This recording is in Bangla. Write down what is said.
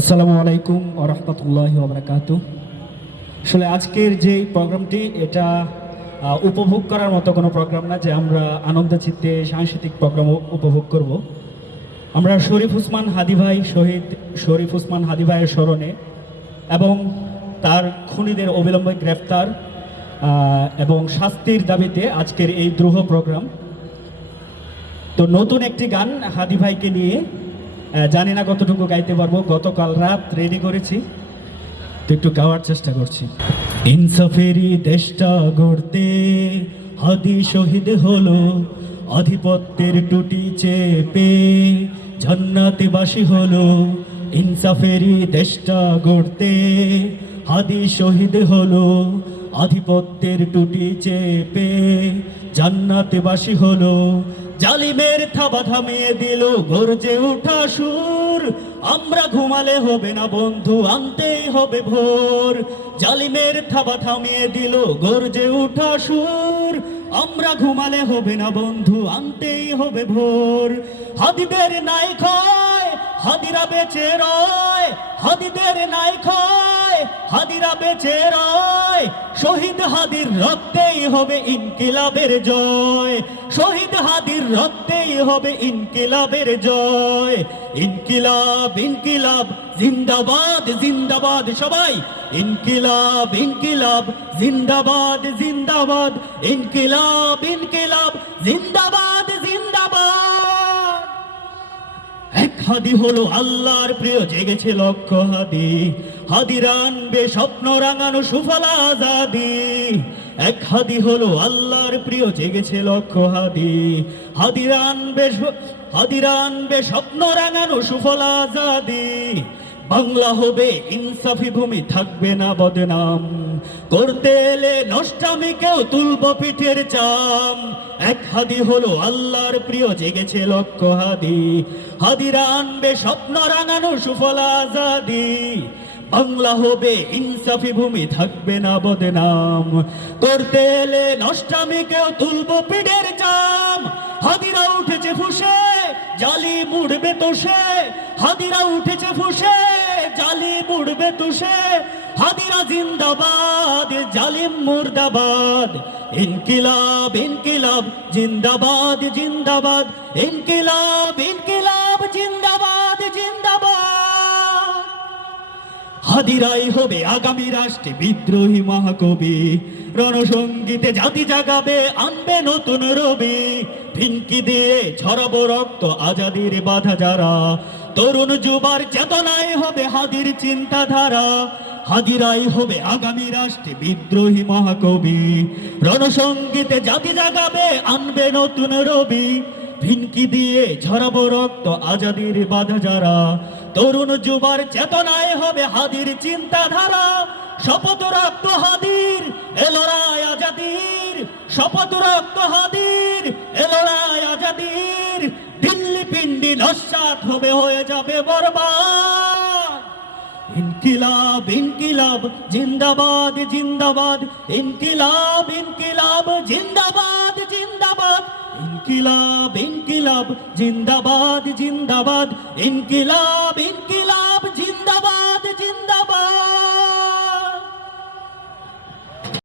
আসসালামু আলাইকুম ওরহমতুল্লাহ ওবরাকাত আসলে আজকের যে প্রোগ্রামটি, এটা উপভোগ করার মতো কোনো প্রোগ্রাম না যে আমরা আনন্দ চিত্তে সাংস্কৃতিক প্রোগ্রাম উপভোগ করব। আমরা শরীফ উসমান হাদি ভাই শহীদ শরীফ উসমান হাদি ভাইয়ের স্মরণে এবং তার খুনিদের অবিলম্বে গ্রেফতার এবং শাস্তির দাবিতে আজকের এই দ্রোহ প্রোগ্রাম। তো নতুন একটি গান হাদি ভাইকে নিয়ে জানি না কতটুকু গাইতে পারব। গতকাল রাত রেডি করেছি। একটু গাওয়ার চেষ্টা করছি। ইনসাফেরি দেশটা গড়তে হাদি শহীদ হলো, আধিপত্যের টুটি চেপে জান্নাতে বাসী হলো। ইনসাফেরি দেশটা গড়তে হাদি শহীদ হলো, আধিপত্যের টুটি চেপে জান্নাতে বাসী হলো জালিমের থাবা থামিয়ে দিল, গর্জে উঠা সুর। আমরা ঘুমালে হবে না বন্ধু, আনতেই হবে ভোর। জালিমের থাবা থামিয়ে দিল, গর্জে উঠা সুর। আমরা ঘুমালে হবে না বন্ধু, আনতেই হবে ভোর। হাদিদের নাই খয় হাদিরা বেঁচে রয়, হাদিদের নাই খয় হাদিরা বেঁচে রয়। শহীদ হাদির রক্তেই হবে ইনকিলাবের জয়। শহীদ হাদির রক্তেই হবে ইনকিলাবের জয়। ইনকিলাব ইনকিলাব, জিন্দাবাদ জিন্দাবাদ, সবাই। ইনকিলাব ইনকিলাব, জিন্দাবাদ জিন্দাবাদ। ইনকিলাব ইনকিলাব, জিন্দাবাদ। হাদি হলো আল্লাহর প্রিয়, জেগেছে লক্ষ্য হাদি। হাদিরান বে স্বপ্ন রাঙানো সুফলা আজাদি। এক হাদি হলো আল্লাহর প্রিয়, জেগেছে লক্ষ্য হাদি। হাদিরান বে হাদিরান বে স্বপ্ন রাঙানো সুফলা আজাদি। বাংলা হবে, ইনসাফি ভূমি থাকবে না বদনাম। করতে এলে নষ্টামি কেউ তুলব পিঠের চাম। এক হাদি হলো আল্লাহর প্রিয়, জেগেছে লক্ষ্য হাদি। হাদিরা আনবে স্বপ্ন রাঙানো সুফল আজাদি। বাংলা হবে, ইনসাফি ভূমি থাকবে না বদনাম। করতে এলে নষ্টামি কেউ তুলব পিঠের চাম। হাদিরা উঠেছে ফুসে জালি মুড়বে তোষে। হাদিরা উঠেছে ফুসে, জালি মুড়বে তুষে। হাদিরা জিন্দাবাদ জালিম মুর্দাবাদ। ইনকিলাব ইনকিলাব, জিন্দাবাদ জিন্দাবাদ। ইনকিলাব ইনকিলাব, জিন্দাবাদ জিন্দাবাদ। হাদিরাই হবে আগামী রাষ্ট্রে বিদ্রোহী মহাকবি। রণসঙ্গীতে জাতি জাগাবে, আনবে নতুন রবি। ফিনকি দিয়ে ছড়াবো রক্ত আজাদির বাধা যারা। তরুণ যুবার চেতনায় হবে হাদির চিন্তাধারা হাদিরাই হবে আগামী রাষ্ট্রে বিদ্রোহী মহাকবি। রণসঙ্গীতে জাতি জাগাবে, আনবে নতুন রবি। ভিনকি দিয়ে ঝরাবো রক্ত আজাদির বাধা যারা। তরুণ যুবার চেতনায় হবে হাদির চিন্তাধারা, শপথ রক্ত হাদির এলোরায় আজাদির। শপথ রক্ত হাদির এলোরায় আজাদির। নস্বাত হবে, হয়ে যাবে ইনকিলাব ইনকিলাব, জিন্দাবাদ জিন্দাবাদ। ইনকিলাব ইনকিলাব, জিন্দাবাদ জিন্দাবাদ। ইনকিলাব ইনকিলাব, জিন্দাবাদ জিন্দাবাদ। ইনকিলাব ইনকিলাব